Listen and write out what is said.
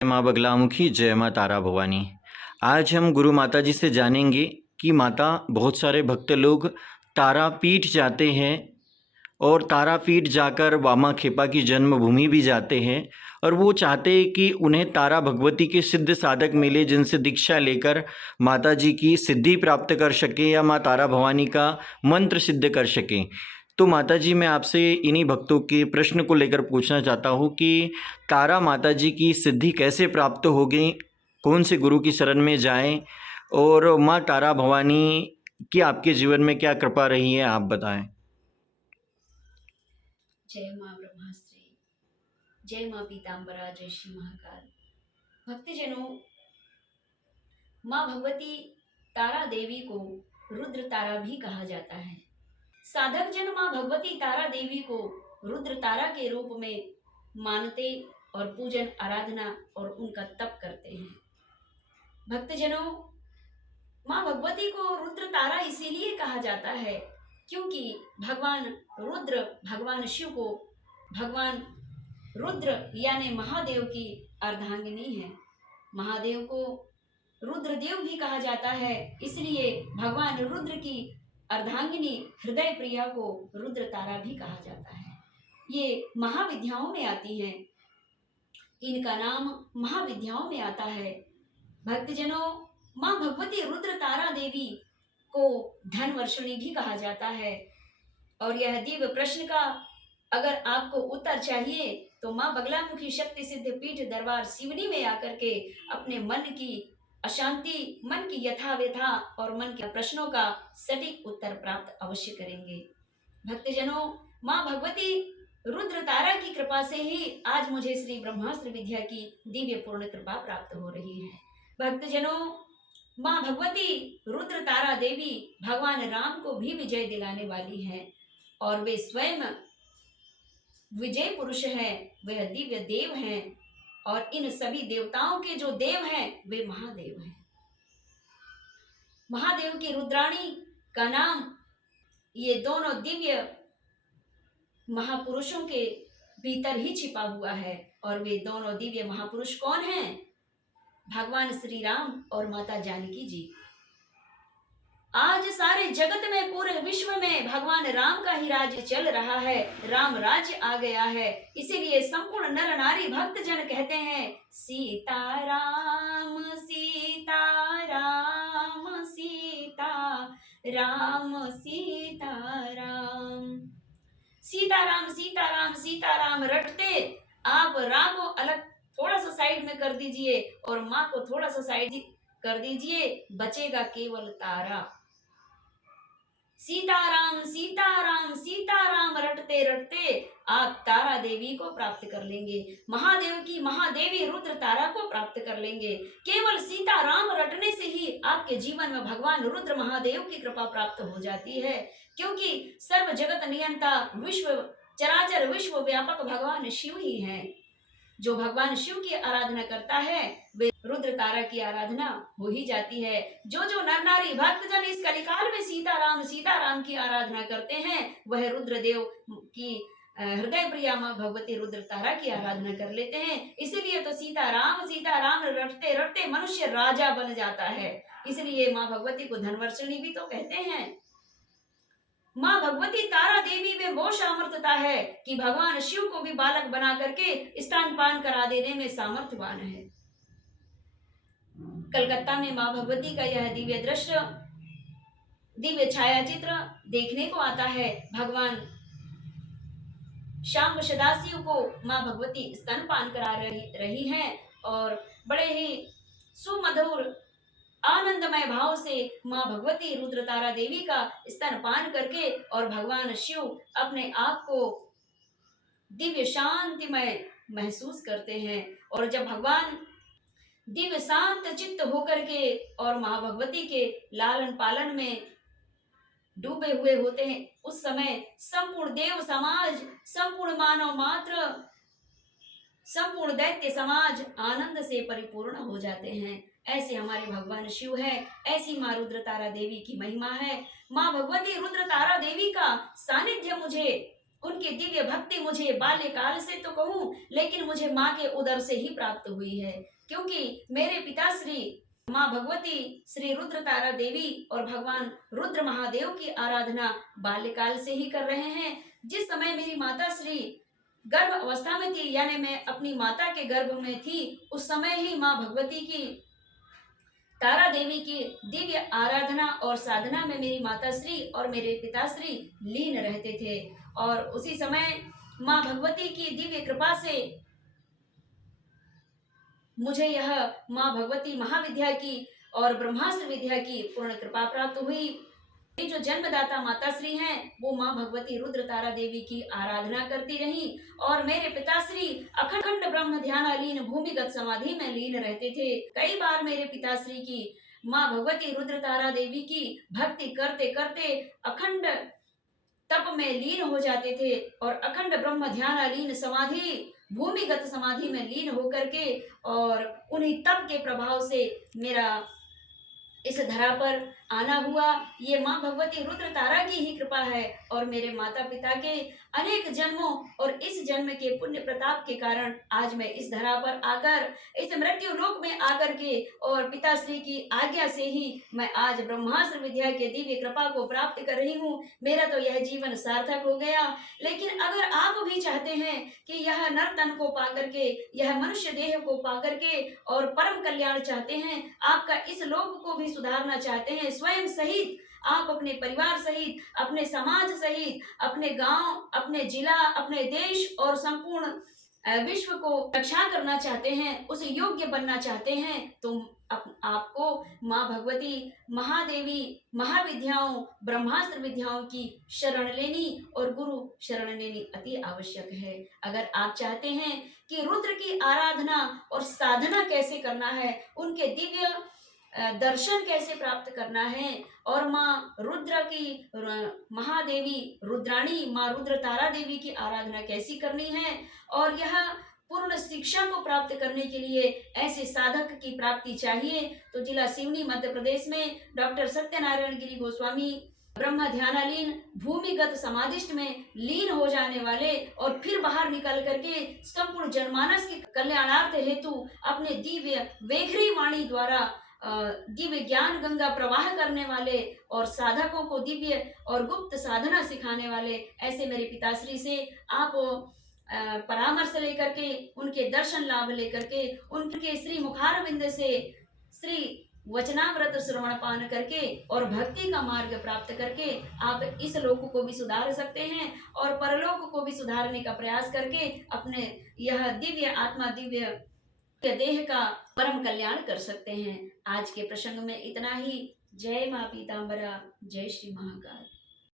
माँ बगलामुखी, जय माँ तारा भवानी। आज हम गुरु माता जी से जानेंगे कि माता बहुत सारे भक्त लोग तारापीठ जाते हैं और तारापीठ जाकर वामा खेपा की जन्मभूमि भी जाते हैं और वो चाहते हैं कि उन्हें तारा भगवती के सिद्ध साधक मिले जिनसे दीक्षा लेकर माता जी की सिद्धि प्राप्त कर सके या माँ तारा भवानी का मंत्र सिद्ध कर सकें। तो माता जी, मैं आपसे इन्हीं भक्तों के प्रश्न को लेकर पूछना चाहता हूँ कि तारा माता जी की सिद्धि कैसे प्राप्त होगी, कौन से गुरु की शरण में जाएं और माँ तारा भवानी की आपके जीवन में क्या कृपा रही है, आप बताएं। जय माँ ब्रह्मास्त्री, जय माँ पीताम्बरा, जय श्री महाकाल। भक्तजनों, माँ भगवती तारा देवी को रुद्र तारा भी कहा जाता है। साधक जन माँ भगवती तारा देवी को रुद्र तारा के रूप में मानते और पूजन आराधना और उनका तप करते हैं। भक्तजनों, माँ भगवती को रुद्र तारा इसीलिए कहा जाता है क्योंकि भगवान रुद्र भगवान शिव को भगवान रुद्र यानी महादेव की अर्धांगिनी है। महादेव को रुद्रदेव भी कहा जाता है, इसलिए भगवान रुद्र की अर्धांगिनी हृदय प्रिया को रुद्र तारा भी कहा जाता है। ये महाविद्याओं में आती हैं, इनका नाम महाविद्याओं में आता है। भक्तजनों, माँ भगवती रुद्र तारा देवी को धन वर्षिणी भी कहा जाता है। और यह दिव्य प्रश्न का अगर आपको उत्तर चाहिए तो माँ बगलामुखी शक्ति सिद्ध पीठ दरबार सिवनी में आकर के अपने मन की अशांति, मन की यथा व्यथा और मन के प्रश्नों का सटीक उत्तर प्राप्त अवश्य करेंगे। भक्तजनों, माँ भगवती रुद्र तारा की कृपा से ही आज मुझे श्री ब्रह्मास्त्र विद्या की दिव्य पूर्ण कृपा प्राप्त हो रही है। भक्तजनों, माँ भगवती रुद्र तारा देवी भगवान राम को भी विजय दिलाने वाली है और वे स्वयं विजय पुरुष हैं, वे दिव्य देव हैं और इन सभी देवताओं के जो देव हैं वे महादेव हैं। महादेव की रुद्राणी का नाम ये दोनों दिव्य महापुरुषों के भीतर ही छिपा हुआ है। और वे दोनों दिव्य महापुरुष कौन हैं? भगवान श्री राम और माता जानकी जी। आज सारे जगत में, पूरे विश्व में भगवान राम का ही राज्य चल रहा है, राम राज्य आ गया है। इसीलिए संपूर्ण नर नारी भक्त जन कहते हैं सीता राम सीता राम सीता राम सीता राम। सीता राम सीता राम सीता राम रटते आप रा को अलग थोड़ा सा साइड में कर दीजिए और माँ को थोड़ा सा साइड कर दीजिए, बचेगा केवल तारा। सीताराम सीताराम सीताराम रटते रटते आप तारा देवी को प्राप्त कर लेंगे, महादेव की महादेवी रुद्र तारा को प्राप्त कर लेंगे। केवल सीताराम रटने से ही आपके जीवन में भगवान रुद्र महादेव की कृपा प्राप्त हो जाती है, क्योंकि सर्व जगत नियंता विश्व चराचर विश्व व्यापक भगवान शिव ही हैं। जो भगवान शिव की आराधना करता है वे रुद्र तारा की आराधना हो ही जाती है। जो जो नर नारी भक्तजन इस कलिकाल में सीताराम की आराधना करते हैं वह रुद्रदेव की हृदय प्रिया माँ भगवती रुद्र तारा की आराधना कर लेते हैं। इसीलिए तो सीताराम रटते रटते मनुष्य राजा बन जाता है। इसलिए माँ भगवती को धनवर्षिणी भी तो कहते हैं। माँ भगवती तारा देवी में वो सामर्थ्यता है कि भगवान शिव को भी बालक बना करके स्तनपान करा देने में सामर्थ्यवान है। कलकत्ता में माँ भगवती का यह दिव्य दृश्य, दिव्य छाया चित्र देखने को आता है। भगवान श्याम सदाशिव को माँ भगवती स्तनपान करा रही हैं और बड़े ही सुमधुर आनंदमय भाव से माँ भगवती रुद्र तारा देवी का स्तनपान करके और भगवान शिव अपने आप को दिव्य शांतिमय महसूस करते हैं। और जब भगवान दिव्य शांत चित्त होकर के और माँ भगवती के लालन पालन में डूबे हुए होते हैं, उस समय संपूर्ण देव समाज, संपूर्ण मानव मात्र, संपूर्ण दैत्य समाज आनंद से परिपूर्ण हो जाते हैं। ऐसे हमारे भगवान शिव है, ऐसी माँ रुद्र तारा देवी की महिमा है। माँ भगवती रुद्र तारा देवी का सानिध्य मुझे उनकी दिव्य भक्ति मुझे बाल्यकाल से तो कहूँ, लेकिन मुझे माँ के उदर से ही प्राप्त हुई है, क्योंकि मेरे पिताश्री माँ भगवती, श्री रुद्र तारा देवी और भगवान रुद्र महादेव की आराधना बाल्यकाल से ही कर रहे हैं। जिस समय मेरी माता श्री गर्भ अवस्था में थी, यानी मैं अपनी माता के गर्भ में थी, उस समय ही माँ भगवती की, तारा देवी की दिव्य आराधना और साधना में मेरी माता श्री और मेरे पिताश्री लीन रहते थे। और उसी समय माँ भगवती की दिव्य कृपा से मुझे यह माँ भगवती महाविद्या की और ब्रह्मास्त्र विद्या की पूर्ण कृपा प्राप्त हुई। मेरी जो जन्मदाता माताश्री हैं, वो माँ भगवती रुद्र तारा देवी की आराधना करती रही और मेरे पिताश्री अखंड ब्रह्म ध्यानालीन भूमिगत समाधि में लीन रहते थे। कई बार मेरे पिताश्री की माँ भगवती रुद्र तारा देवी की भक्ति करते करते अखंड तप में लीन हो जाते थे और अखंड ब्रह्म ध्यानालीन समाधि, भूमिगत समाधि में लीन होकर के, और उन्हीं तप के प्रभाव से मेरा इस धरा पर आना हुआ। ये माँ भगवती रुद्र तारा की ही कृपा है और मेरे माता पिता के अनेक जन्मों और इस जन्म के पुण्य प्रताप के कारण आज मैं इस धरा पर आकर, इस मृत्यु लोक में आकर के, और पिताश्री की आज्ञा से ही मैं आज ब्रह्मास्त्र विद्या के दिव्य कृपा को प्राप्त कर रही हूँ। मेरा तो यह जीवन सार्थक हो गया। लेकिन अगर आप भी चाहते हैं कि यह नर तन को पा करके, यह मनुष्य देह को पा करके और परम कल्याण चाहते हैं, आपका इस लोक को भी सुधारना चाहते हैं, स्वयं सहित आप अपने परिवार सहित, अपने समाज सहित, अपने गांव, अपने जिला, अपने देश और संपूर्ण विश्व को रक्षा करना चाहते हैं, उस योग्य बनना चाहते हैं, तो आपको माँ भगवती महादेवी महाविद्याओं, ब्रह्मास्त्र विद्याओं की शरण लेनी और गुरु शरण लेनी अति आवश्यक है। अगर आप चाहते हैं कि रुद्र की आराधना और साधना कैसे करना है, उनके दिव्य दर्शन कैसे प्राप्त करना है, और माँ रुद्र की, महादेवी रुद्राणी माँ रुद्र तारा देवी की आराधना कैसी करनी है, और यह पूर्ण शिक्षा को प्राप्त करने के लिए ऐसे साधक की प्राप्ति चाहिए, तो जिला सिवनी मध्य प्रदेश में डॉक्टर सत्यनारायण गिरी गोस्वामी ब्रह्म ध्यानालीन भूमिगत समाधिष्ट में लीन हो जाने वाले और फिर बाहर निकल करके संपूर्ण जनमानस के कल्याणार्थ हेतु अपने दिव्य वेखरी वाणी द्वारा दिव्य ज्ञान गंगा प्रवाह करने वाले और साधकों को दिव्य और गुप्त साधना सिखाने वाले ऐसे मेरे पिताश्री से आप परामर्श लेकर के, उनके दर्शन लाभ लेकर के, उनके श्री मुखारविंद से श्री वचनामृत श्रवण पान करके और भक्ति का मार्ग प्राप्त करके आप इस लोक को भी सुधार सकते हैं और परलोक को भी सुधारने का प्रयास करके अपने यह दिव्य आत्मा, दिव्य देह का परम कल्याण कर सकते हैं। आज के प्रसंग में इतना ही। जय माँ पीताम्बरा, जय श्री महाकाल।